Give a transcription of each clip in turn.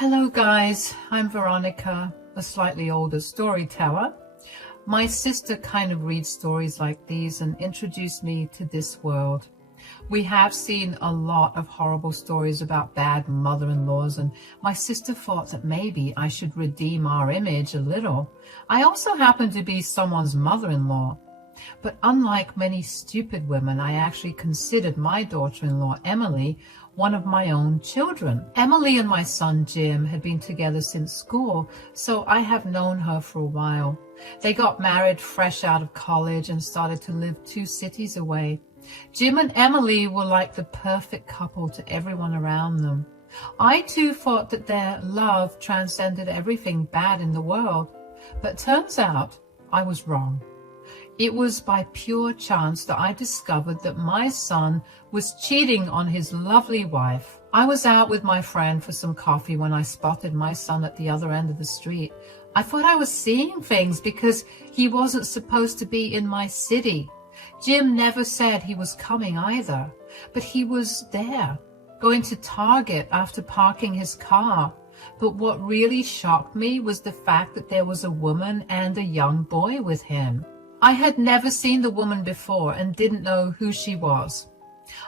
Hello guys, I'm Veronica, a slightly older storyteller. My sister kind of reads stories like these and introduced me to this world. We have seen a lot of horrible stories about bad mother-in-laws, and my sister thought that maybe I should redeem our image a little. I also happen to be someone's mother-in-law. But unlike many stupid women, I actually considered my daughter-in-law, Emily, one of my own children. Emily and my son, Jim, had been together since school, so I have known her for a while. They got married fresh out of college and started to live 2 cities away. Jim and Emily were like the perfect couple to everyone around them. I too thought that their love transcended everything bad in the world, but turns out I was wrong. It was by pure chance that I discovered that my son was cheating on his lovely wife. I was out with my friend for some coffee when I spotted my son at the other end of the street. I thought I was seeing things because he wasn't supposed to be in my city. Jim never said he was coming either, but he was there, going to Target after parking his car. But what really shocked me was the fact that there was a woman and a young boy with him. I had never seen the woman before and didn't know who she was.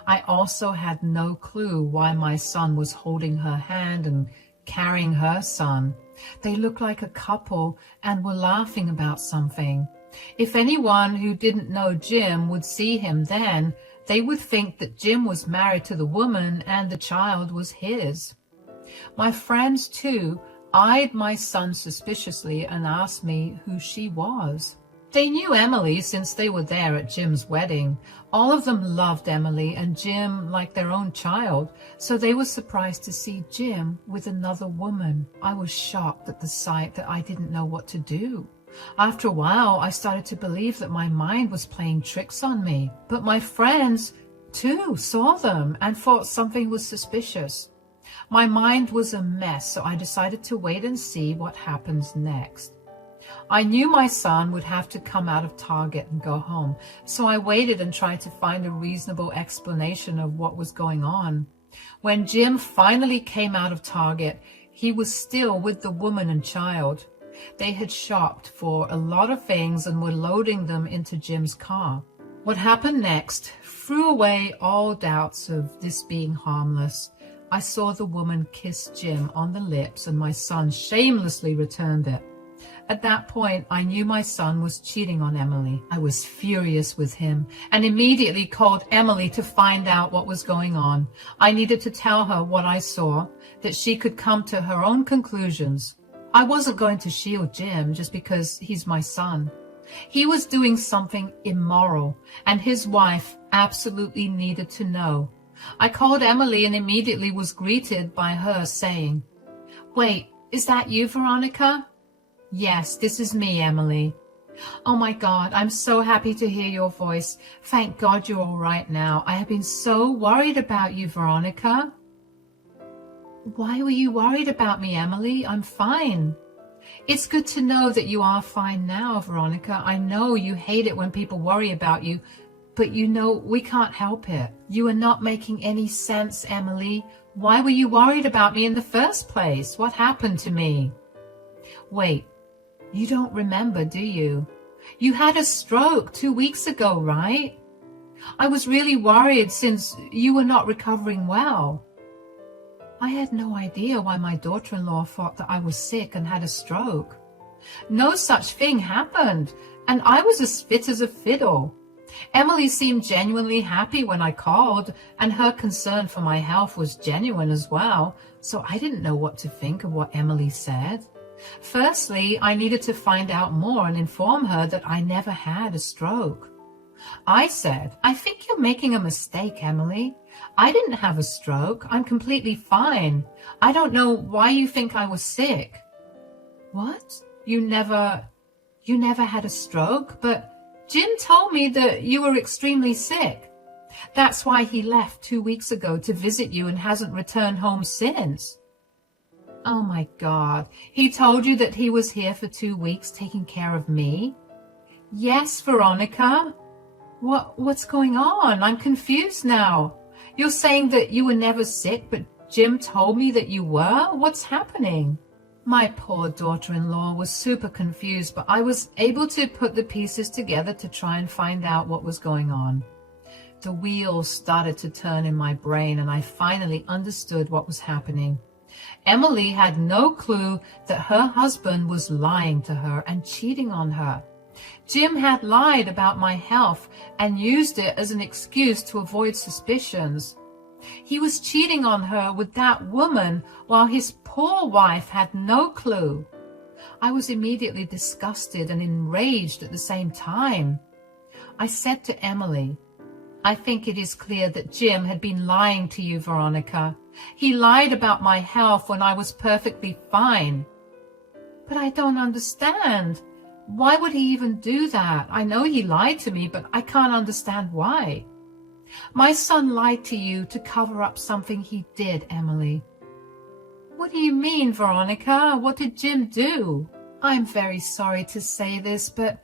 I also had no clue why my son was holding her hand and carrying her son. They looked like a couple and were laughing about something. If anyone who didn't know Jim would see him then, they would think that Jim was married to the woman and the child was his. My friends, too, eyed my son suspiciously and asked me who she was. They knew Emily since they were there at Jim's wedding. All of them loved Emily and Jim like their own child, so they were surprised to see Jim with another woman. I was shocked at the sight that I didn't know what to do. After a while, I started to believe that my mind was playing tricks on me. But my friends, too, saw them and thought something was suspicious. My mind was a mess, so I decided to wait and see what happens next. I knew my son would have to come out of Target and go home, so I waited and tried to find a reasonable explanation of what was going on. When Jim finally came out of Target, he was still with the woman and child. They had shopped for a lot of things and were loading them into Jim's car. What happened next threw away all doubts of this being harmless. I saw the woman kiss Jim on the lips and my son shamelessly returned it. At that point, I knew my son was cheating on Emily. I was furious with him and immediately called Emily to find out what was going on. I needed to tell her what I saw, that she could come to her own conclusions. I wasn't going to shield Jim just because he's my son. He was doing something immoral, and his wife absolutely needed to know. I called Emily and immediately was greeted by her saying, "Wait, is that you, Veronica?" "Yes, this is me, Emily." "Oh my God, I'm so happy to hear your voice. Thank God you're all right now. I have been so worried about you, Veronica." "Why were you worried about me, Emily? I'm fine." "It's good to know that you are fine now, Veronica. I know you hate it when people worry about you, but you know we can't help it. You are not making any sense, Emily. Why were you worried about me in the first place? What happened to me?" "Wait. You don't remember, do you? You had a stroke 2 weeks ago, right? I was really worried since you were not recovering well." I had no idea why my daughter-in-law thought that I was sick and had a stroke. No such thing happened, and I was as fit as a fiddle. Emily seemed genuinely happy when I called, and her concern for my health was genuine as well, so I didn't know what to think of what Emily said. Firstly, I needed to find out more and inform her that I never had a stroke. I said, "I think you're making a mistake, Emily. I didn't have a stroke. I'm completely fine. I don't know why you think I was sick." "What? You never had a stroke? But Jim told me that you were extremely sick. That's why he left 2 weeks ago to visit you and hasn't returned home since." "Oh my God, he told you that he was here for 2 weeks taking care of me?" "Yes, Veronica." What's going on? I'm confused now. You're saying that you were never sick, but Jim told me that you were? What's happening? My poor daughter-in-law was super confused, but I was able to put the pieces together to try and find out what was going on. The wheels started to turn in my brain, and I finally understood what was happening. Emily had no clue that her husband was lying to her and cheating on her. Jim had lied about my health and used it as an excuse to avoid suspicions. He was cheating on her with that woman while his poor wife had no clue. I was immediately disgusted and enraged at the same time. I said to Emily, "I think it is clear that Jim had been lying to you, Veronica. He lied about my health when I was perfectly fine." "But I don't understand. Why would he even do that? I know he lied to me, but I can't understand why." "My son lied to you to cover up something he did, Emily." "What do you mean, Veronica? What did Jim do?" "I'm very sorry to say this, but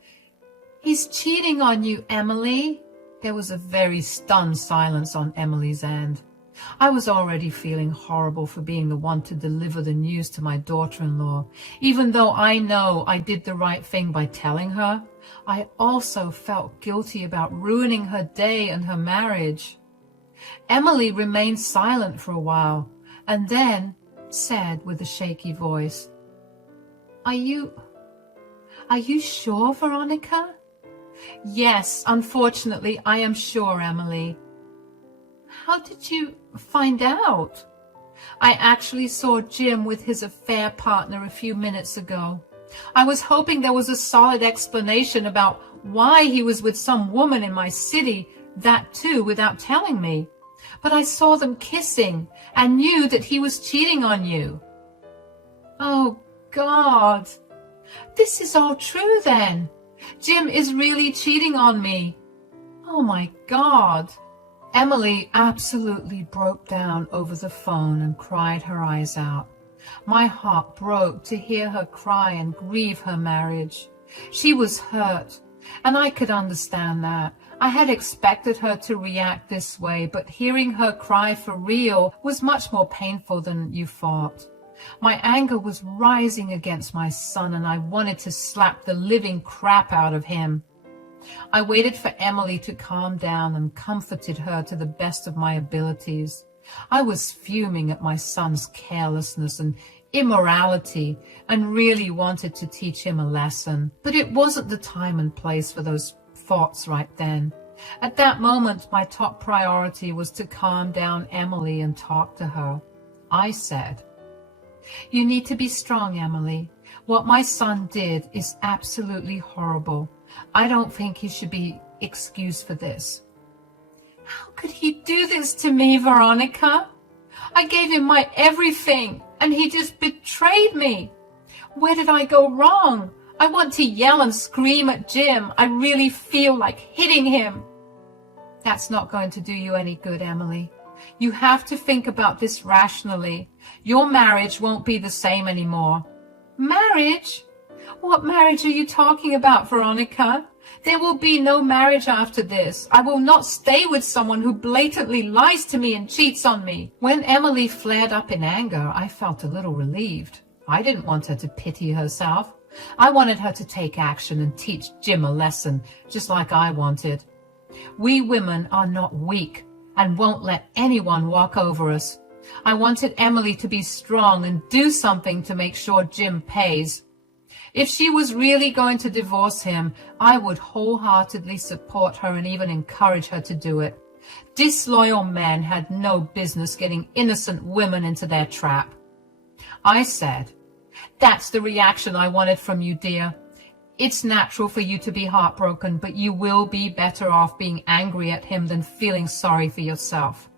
he's cheating on you, Emily." There was a very stunned silence on Emily's end. I was already feeling horrible for being the one to deliver the news to my daughter-in-law. Even though I know I did the right thing by telling her, I also felt guilty about ruining her day and her marriage. Emily remained silent for a while, and then said with a shaky voice, Are you sure, Veronica?" "Yes, unfortunately, I am sure, Emily." "How did you find out?" "I actually saw Jim with his affair partner a few minutes ago. I was hoping there was a solid explanation about why he was with some woman in my city, that too without telling me. But I saw them kissing and knew that he was cheating on you." "Oh, God. This is all true then. Jim is really cheating on me. Oh, my God." Emily absolutely broke down over the phone and cried her eyes out. My heart broke to hear her cry and grieve her marriage. She was hurt, and I could understand that. I had expected her to react this way, but hearing her cry for real was much more painful than you thought. My anger was rising against my son, and I wanted to slap the living crap out of him. I waited for Emily to calm down and comforted her to the best of my abilities. I was fuming at my son's carelessness and immorality and really wanted to teach him a lesson, but it wasn't the time and place for those thoughts right then. At that moment, my top priority was to calm down Emily and talk to her. I said, "You need to be strong, Emily. What my son did is absolutely horrible. I don't think he should be excused for this." "How could he do this to me, Veronica? I gave him my everything, and he just betrayed me. Where did I go wrong? I want to yell and scream at Jim. I really feel like hitting him." "That's not going to do you any good, Emily. You have to think about this rationally. Your marriage won't be the same anymore." "Marriage? What marriage are you talking about, Veronica? There will be no marriage after this. I will not stay with someone who blatantly lies to me and cheats on me." When Emily flared up in anger, I felt a little relieved. I didn't want her to pity herself. I wanted her to take action and teach Jim a lesson, just like I wanted. We women are not weak and won't let anyone walk over us. I wanted Emily to be strong and do something to make sure Jim pays. If she was really going to divorce him, I would wholeheartedly support her and even encourage her to do it. Disloyal men had no business getting innocent women into their trap. I said, "That's the reaction I wanted from you, dear. It's natural for you to be heartbroken, but you will be better off being angry at him than feeling sorry for yourself."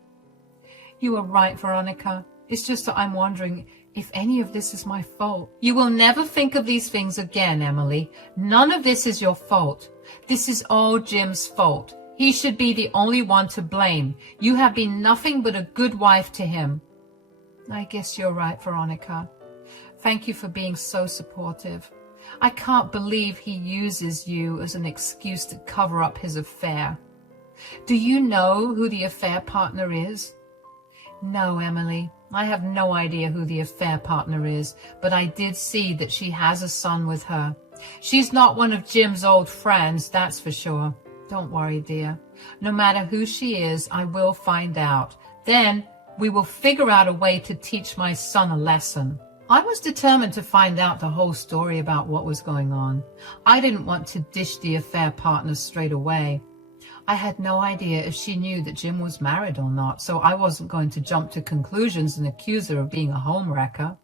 "You are right, Veronica. It's just that I'm wondering if any of this is my fault." "You will never think of these things again, Emily. None of this is your fault. This is all Jim's fault. He should be the only one to blame. You have been nothing but a good wife to him." "I guess you're right, Veronica. Thank you for being so supportive. I can't believe he uses you as an excuse to cover up his affair. Do you know who the affair partner is?" "No, Emily. I have no idea who the affair partner is, but I did see that she has a son with her. She's not one of Jim's old friends, that's for sure. Don't worry, dear. No matter who she is, I will find out. Then we will figure out a way to teach my son a lesson. I was determined to find out the whole story about what was going on. I didn't want to dish the affair partner straight away. I had no idea if she knew that Jim was married or not, so I wasn't going to jump to conclusions and accuse her of being a homewrecker.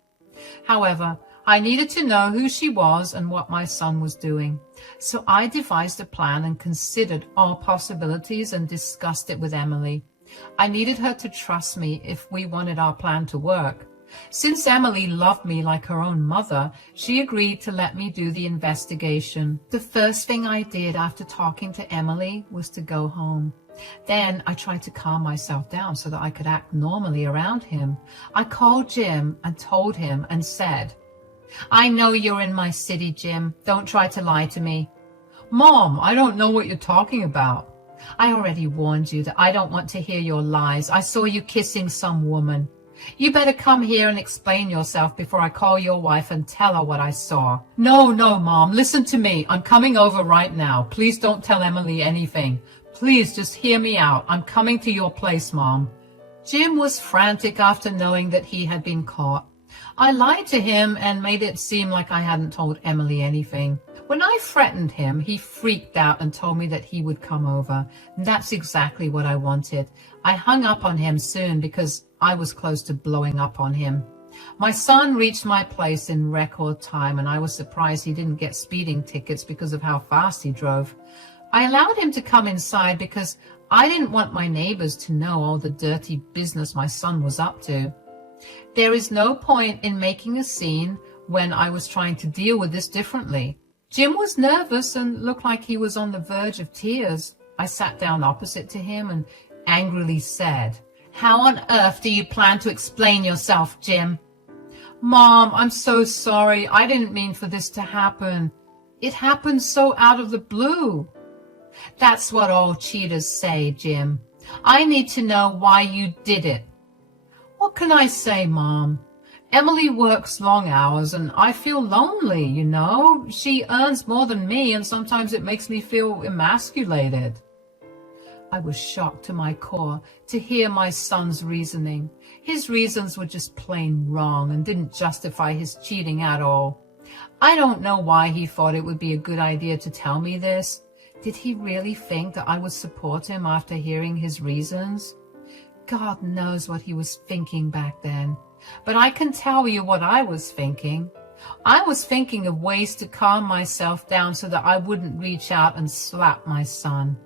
However, I needed to know who she was and what my son was doing. So I devised a plan and considered all possibilities and discussed it with Emily. I needed her to trust me if we wanted our plan to work. Since Emily loved me like her own mother, she agreed to let me do the investigation. The first thing I did after talking to Emily was to go home. Then I tried to calm myself down so that I could act normally around him. I called Jim and told him and said, "I know you're in my city, Jim. Don't try to lie to me." "Mom, I don't know what you're talking about." "I already warned you that I don't want to hear your lies. I saw you kissing some woman. You better come here and explain yourself before I call your wife and tell her what I saw." No, Mom, listen to me. I'm coming over right now. Please don't tell Emily anything. Please just hear me out. I'm coming to your place, Mom. Jim was frantic after knowing that he had been caught. I lied to him and made it seem like I hadn't told Emily anything. When I threatened him, he freaked out and told me that he would come over. That's exactly what I wanted. I hung up on him soon because I was close to blowing up on him. My son reached my place in record time, and I was surprised he didn't get speeding tickets because of how fast he drove. I allowed him to come inside because I didn't want my neighbors to know all the dirty business my son was up to. There is no point in making a scene when I was trying to deal with this differently. Jim was nervous and looked like he was on the verge of tears. I sat down opposite to him and angrily said, "How on earth do you plan to explain yourself, Jim?" "Mom, I'm so sorry. I didn't mean for this to happen. It happened so out of the blue." "That's what all cheaters say, Jim. I need to know why you did it." "What can I say, Mom? Emily works long hours and I feel lonely, you know. She earns more than me and sometimes it makes me feel emasculated." I was shocked to my core to hear my son's reasoning. His reasons were just plain wrong and didn't justify his cheating at all. I don't know why he thought it would be a good idea to tell me this. Did he really think that I would support him after hearing his reasons? God knows what he was thinking back then. But I can tell you what I was thinking. I was thinking of ways to calm myself down so that I wouldn't reach out and slap my son.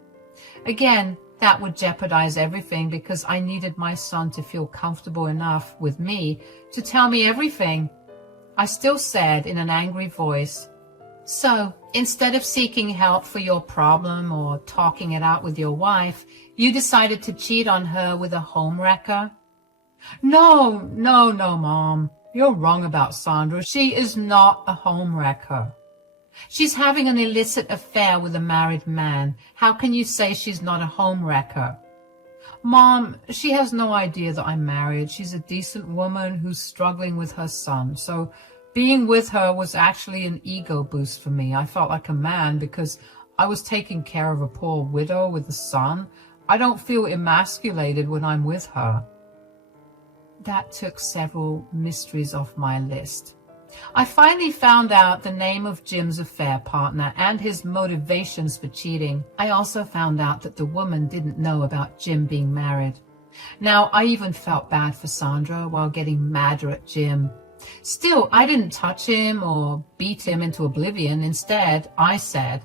Again, that would jeopardize everything because I needed my son to feel comfortable enough with me to tell me everything. I still said in an angry voice, "So, instead of seeking help for your problem or talking it out with your wife, you decided to cheat on her with a homewrecker?" No, Mom. You're wrong about Sandra. She is not a homewrecker. She's having an illicit affair with a married man. How can you say she's not a homewrecker? Mom, she has no idea that I'm married. She's a decent woman who's struggling with her son. So being with her was actually an ego boost for me. I felt like a man because I was taking care of a poor widow with a son. I don't feel emasculated when I'm with her. That took several mysteries off my list. I finally found out the name of Jim's affair partner and his motivations for cheating. I also found out that the woman didn't know about Jim being married. Now, I even felt bad for Sandra while getting madder at Jim. Still, I didn't touch him or beat him into oblivion. Instead, I said,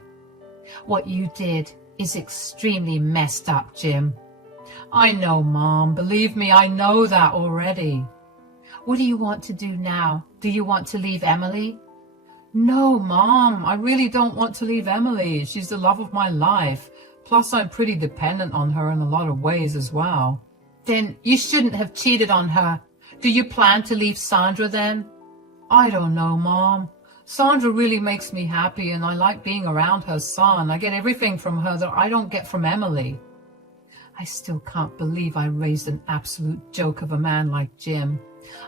"What you did is extremely messed up, Jim." "I know, Mom. Believe me, I know that already." "What do you want to do now? Do you want to leave Emily?" "No, Mom, I really don't want to leave Emily. She's the love of my life. Plus, I'm pretty dependent on her in a lot of ways as well." "Then you shouldn't have cheated on her. Do you plan to leave Sandra then?" "I don't know, Mom. Sandra really makes me happy and I like being around her son. I get everything from her that I don't get from Emily." I still can't believe I raised an absolute joke of a man like Jim.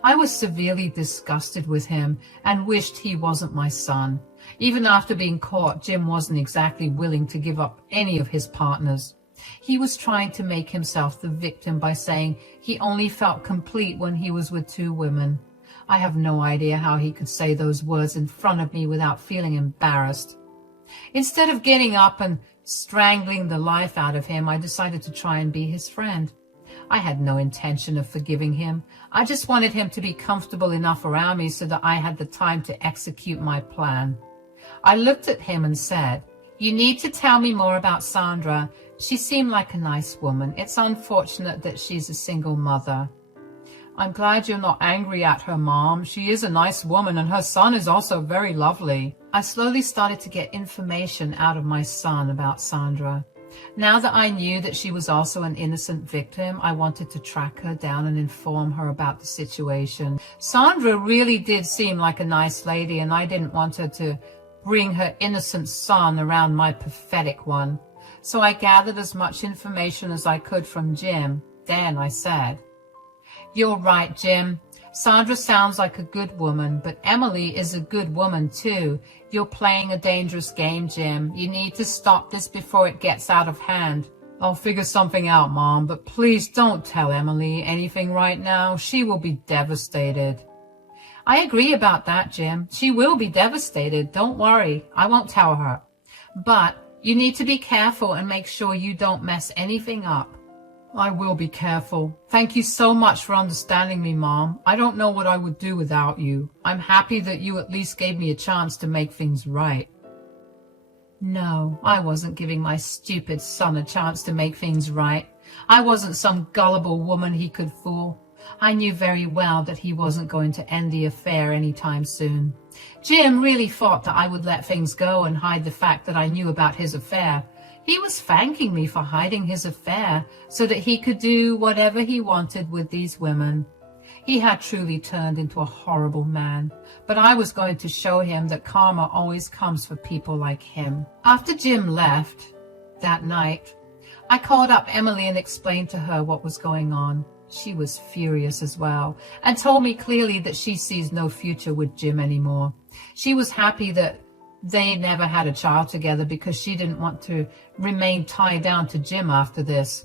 I was severely disgusted with him and wished he wasn't my son. Even after being caught, Jim wasn't exactly willing to give up any of his partners. He was trying to make himself the victim by saying he only felt complete when he was with 2 women. I have no idea how he could say those words in front of me without feeling embarrassed. Instead of getting up and strangling the life out of him, I decided to try and be his friend. I had no intention of forgiving him. I just wanted him to be comfortable enough around me so that I had the time to execute my plan. I looked at him and said, "You need to tell me more about Sandra. She seemed like a nice woman. It's unfortunate that she's a single mother." "I'm glad you're not angry at her, Mom. She is a nice woman and her son is also very lovely." I slowly started to get information out of my son about Sandra. Now that I knew that she was also an innocent victim, I wanted to track her down and inform her about the situation. Sandra really did seem like a nice lady, and I didn't want her to bring her innocent son around my pathetic one. So I gathered as much information as I could from Jim. Then I said, "You're right, Jim. Sandra sounds like a good woman, but Emily is a good woman too. You're playing a dangerous game, Jim. You need to stop this before it gets out of hand." "I'll figure something out, Mom, but please don't tell Emily anything right now. She will be devastated." "I agree about that, Jim. She will be devastated. Don't worry. I won't tell her. But you need to be careful and make sure you don't mess anything up." "I will be careful. Thank you so much for understanding me, Mom. I don't know what I would do without you. I'm happy that you at least gave me a chance to make things right." No, I wasn't giving my stupid son a chance to make things right. I wasn't some gullible woman he could fool. I knew very well that he wasn't going to end the affair anytime soon. Jim really thought that I would let things go and hide the fact that I knew about his affair. He was thanking me for hiding his affair so that he could do whatever he wanted with these women. He had truly turned into a horrible man, but I was going to show him that karma always comes for people like him. After Jim left that night, I called up Emily and explained to her what was going on. She was furious as well and told me clearly that she sees no future with Jim anymore. She was happy that they never had a child together because she didn't want to remain tied down to Jim after this.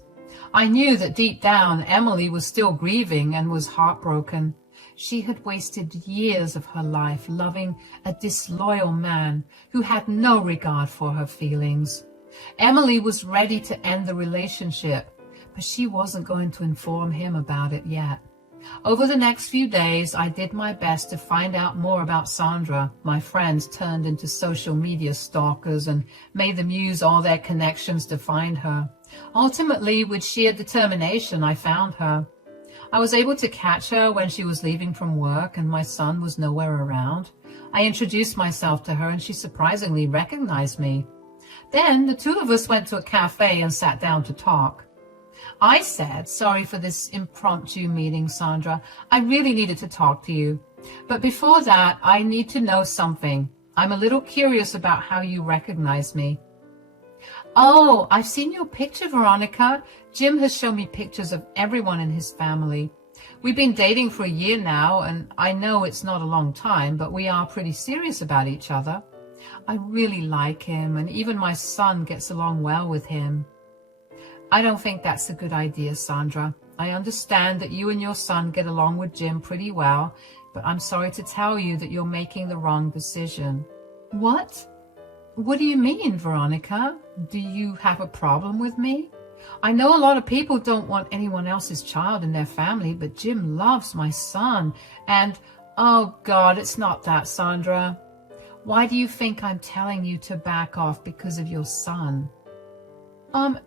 I knew that deep down Emily was still grieving and was heartbroken. She had wasted years of her life loving a disloyal man who had no regard for her feelings. Emily was ready to end the relationship, but she wasn't going to inform him about it yet. Over the next few days, I did my best to find out more about Sandra. My friends turned into social media stalkers and made them use all their connections to find her. Ultimately, with sheer determination, I found her. I was able to catch her when she was leaving from work and my son was nowhere around. I introduced myself to her and she surprisingly recognized me. Then the two of us went to a cafe and sat down to talk. I said, "Sorry for this impromptu meeting, Sandra. I really needed to talk to you. But before that, I need to know something. I'm a little curious about how you recognize me." "Oh, I've seen your picture, Veronica. Jim has shown me pictures of everyone in his family. We've been dating for a year now, and I know it's not a long time, but we are pretty serious about each other. I really like him, and even my son gets along well with him." "I don't think that's a good idea, Sandra. I understand that you and your son get along with Jim pretty well, but I'm sorry to tell you that you're making the wrong decision." "What? What do you mean, Veronica? Do you have a problem with me? I know a lot of people don't want anyone else's child in their family, but Jim loves my son, and, oh God, it's not that, Sandra. Why do you think I'm telling you to back off because of your son?"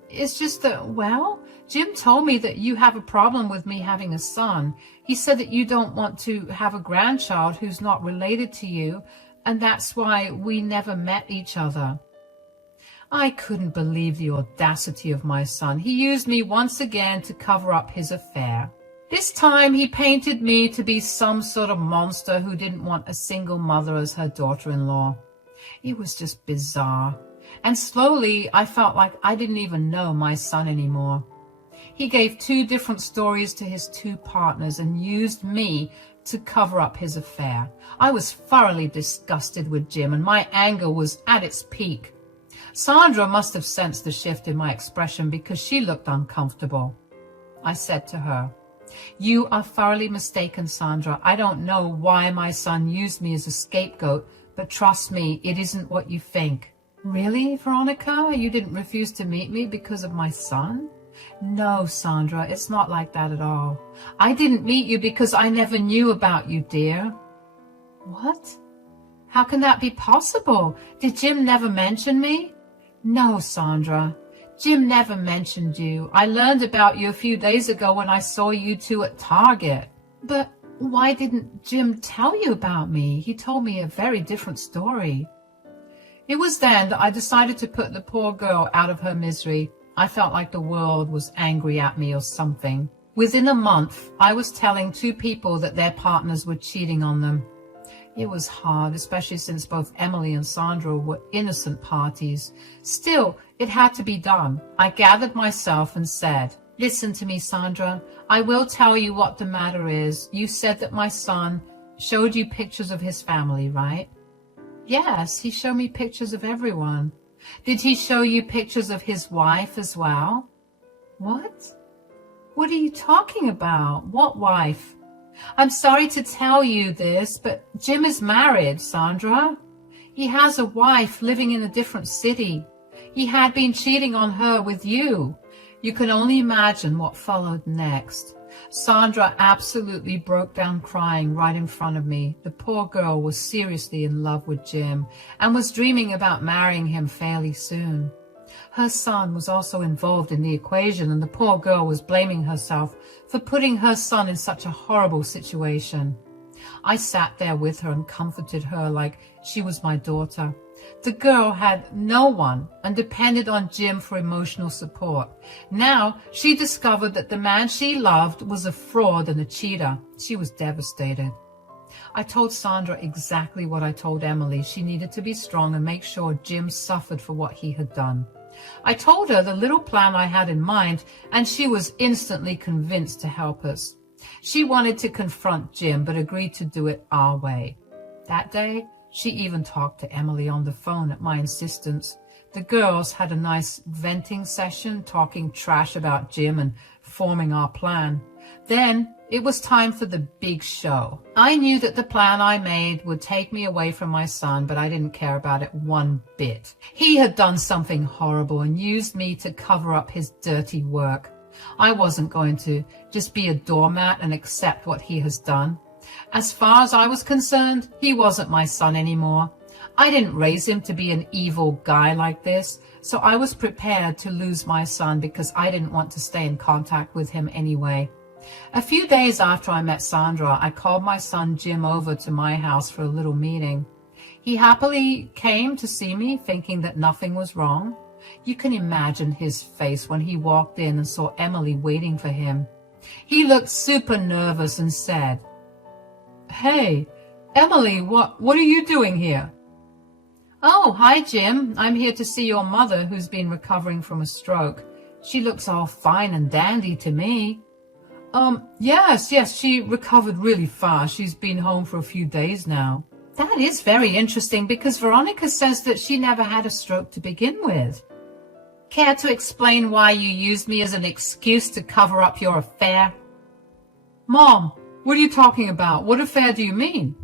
It's just that, well, Jim told me that you have a problem with me having a son. He said that you don't want to have a grandchild who's not related to you, and that's why we never met each other. I couldn't believe the audacity of my son. He used me once again to cover up his affair. This time he painted me to be some sort of monster who didn't want a single mother as her daughter-in-law. It was just bizarre. And slowly, I felt like I didn't even know my son anymore. He gave 2 different stories to his 2 partners and used me to cover up his affair. I was thoroughly disgusted with Jim, and my anger was at its peak. Sandra must have sensed the shift in my expression because she looked uncomfortable. I said to her, "You are thoroughly mistaken, Sandra. I don't know why my son used me as a scapegoat, but trust me, it isn't what you think." "Really, Veronica? You didn't refuse to meet me because of my son?" "No, Sandra, it's not like that at all. I didn't meet you because I never knew about you, dear." "What? How can that be possible? Did Jim never mention me?" "No, Sandra. Jim never mentioned you. I learned about you a few days ago when I saw you 2 at Target." "But why didn't Jim tell you about me? He told me a very different story." It was then that I decided to put the poor girl out of her misery. I felt like the world was angry at me or something. Within a month, I was telling 2 people that their partners were cheating on them. It was hard, especially since both Emily and Sandra were innocent parties. Still, it had to be done. I gathered myself and said, "Listen to me, Sandra. I will tell you what the matter is. You said that my son showed you pictures of his family, right?" "Yes, he showed me pictures of everyone." "Did he show you pictures of his wife as well?" "What? What are you talking about? What wife?" "I'm sorry to tell you this, but Jim is married, Sandra. He has a wife living in a different city. He had been cheating on her with you." You can only imagine what followed next. Sandra absolutely broke down crying right in front of me. The poor girl was seriously in love with Jim and was dreaming about marrying him fairly soon. Her son was also involved in the equation, and the poor girl was blaming herself for putting her son in such a horrible situation. I sat there with her and comforted her like she was my daughter. The girl had no one and depended on Jim for emotional support. Now she discovered that the man she loved was a fraud and a cheater. She was devastated. I told Sandra exactly what I told Emily. She needed to be strong and make sure Jim suffered for what he had done. I told her the little plan I had in mind, and she was instantly convinced to help us. She wanted to confront Jim, but agreed to do it our way. That day, she even talked to Emily on the phone at my insistence. The girls had a nice venting session, talking trash about Jim and forming our plan. Then it was time for the big show. I knew that the plan I made would take me away from my son, but I didn't care about it one bit. He had done something horrible and used me to cover up his dirty work. I wasn't going to just be a doormat and accept what he has done. As far as I was concerned, he wasn't my son anymore. I didn't raise him to be an evil guy like this, so I was prepared to lose my son because I didn't want to stay in contact with him anyway. A few days after I met Sandra, I called my son Jim over to my house for a little meeting. He happily came to see me, thinking that nothing was wrong. You can imagine his face when he walked in and saw Emily waiting for him. He looked super nervous and said, "Hey, Emily, what are you doing here?" "Oh, hi, Jim. I'm here to see your mother, who's been recovering from a stroke. She looks all fine and dandy to me." Yes, she recovered really fast. She's been home for a few days now." "That is very interesting because Veronica says that she never had a stroke to begin with." "Care to explain why you used me as an excuse to cover up your affair?" "Mom, what are you talking about? What affair do you mean?"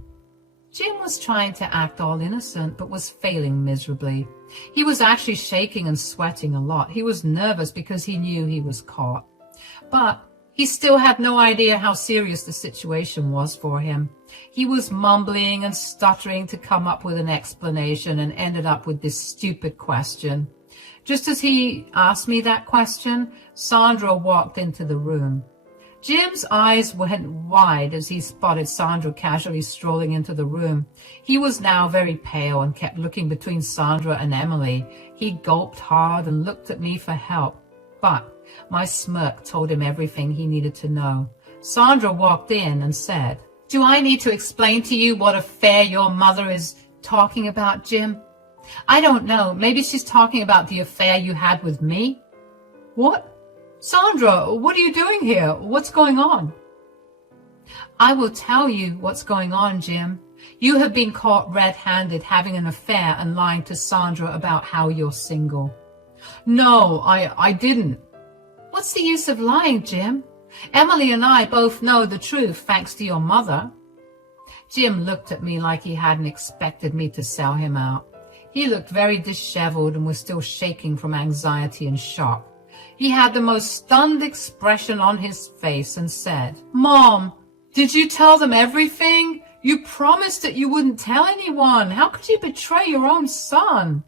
Jim was trying to act all innocent, but was failing miserably. He was actually shaking and sweating a lot. He was nervous because he knew he was caught. But he still had no idea how serious the situation was for him. He was mumbling and stuttering to come up with an explanation and ended up with this stupid question. Just as he asked me that question, Sandra walked into the room. Jim's eyes went wide as he spotted Sandra casually strolling into the room. He was now very pale and kept looking between Sandra and Emily. He gulped hard and looked at me for help, but my smirk told him everything he needed to know. Sandra walked in and said, "Do I need to explain to you what affair your mother is talking about, Jim?" "I don't know. Maybe she's talking about the affair you had with me." "What? Sandra, what are you doing here? What's going on? I will tell you what's going on, Jim. You have been caught red-handed having an affair and lying to Sandra about how you're single. No, I didn't. What's the use of lying, Jim? Emily and I both know the truth thanks to your mother. Jim looked at me like he hadn't expected me to sell him out. He looked very disheveled and was still shaking from anxiety and shock. He had the most stunned expression on his face and said, Mom, did you tell them everything? You promised that you wouldn't tell anyone. How could you betray your own son?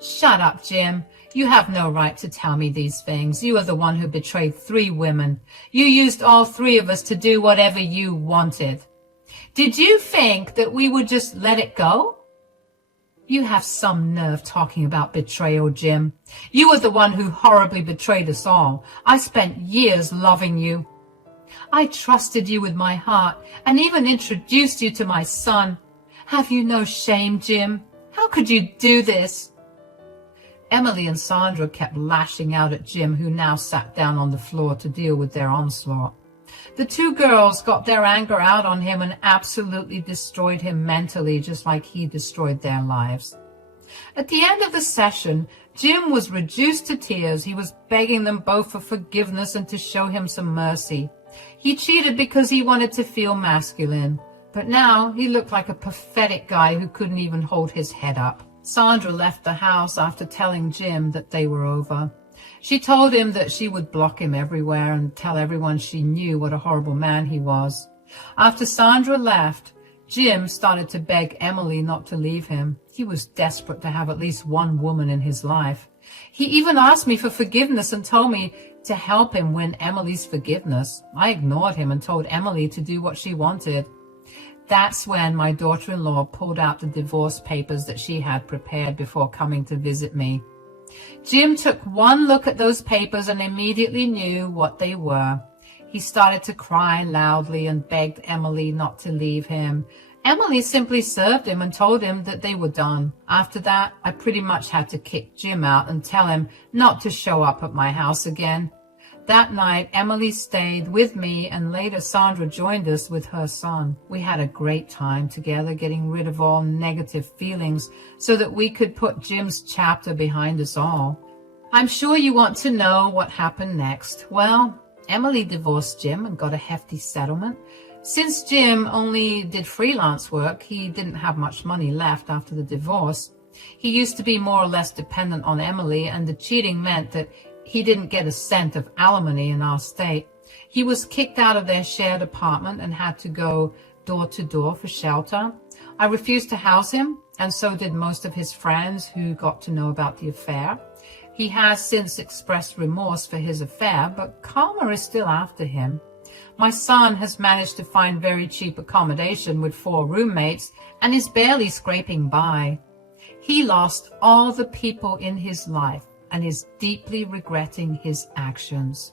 Shut up, Jim. You have no right to tell me these things. You are the one who betrayed 3 women. You used all 3 of us to do whatever you wanted. Did you think that we would just let it go? You have some nerve talking about betrayal, Jim. You were the one who horribly betrayed us all. I spent years loving you. I trusted you with my heart and even introduced you to my son. Have you no shame, Jim? How could you do this? Emily and Sandra kept lashing out at Jim, who now sat down on the floor to deal with their onslaught. The 2 girls got their anger out on him and absolutely destroyed him mentally, just like he destroyed their lives. At the end of the session, Jim was reduced to tears. He was begging them both for forgiveness and to show him some mercy. He cheated because he wanted to feel masculine, but now he looked like a pathetic guy who couldn't even hold his head up. Sandra left the house after telling Jim that they were over. She told him that she would block him everywhere and tell everyone she knew what a horrible man he was. After Sandra left, Jim started to beg Emily not to leave him. He was desperate to have at least one woman in his life. He even asked me for forgiveness and told me to help him win Emily's forgiveness. I ignored him and told Emily to do what she wanted. That's when my daughter-in-law pulled out the divorce papers that she had prepared before coming to visit me. Jim took one look at those papers and immediately knew what they were. He started to cry loudly and begged Emily not to leave him. Emily simply served him and told him that they were done. After that, I pretty much had to kick Jim out and tell him not to show up at my house again. That night, Emily stayed with me and later Sandra joined us with her son. We had a great time together getting rid of all negative feelings so that we could put Jim's chapter behind us all. I'm sure you want to know what happened next. Well, Emily divorced Jim and got a hefty settlement. Since Jim only did freelance work, he didn't have much money left after the divorce. He used to be more or less dependent on Emily, and the cheating meant that he didn't get a cent of alimony in our state. He was kicked out of their shared apartment and had to go door to door for shelter. I refused to house him, and so did most of his friends who got to know about the affair. He has since expressed remorse for his affair, but karma is still after him. My son has managed to find very cheap accommodation with 4 roommates and is barely scraping by. He lost all the people in his life and is deeply regretting his actions.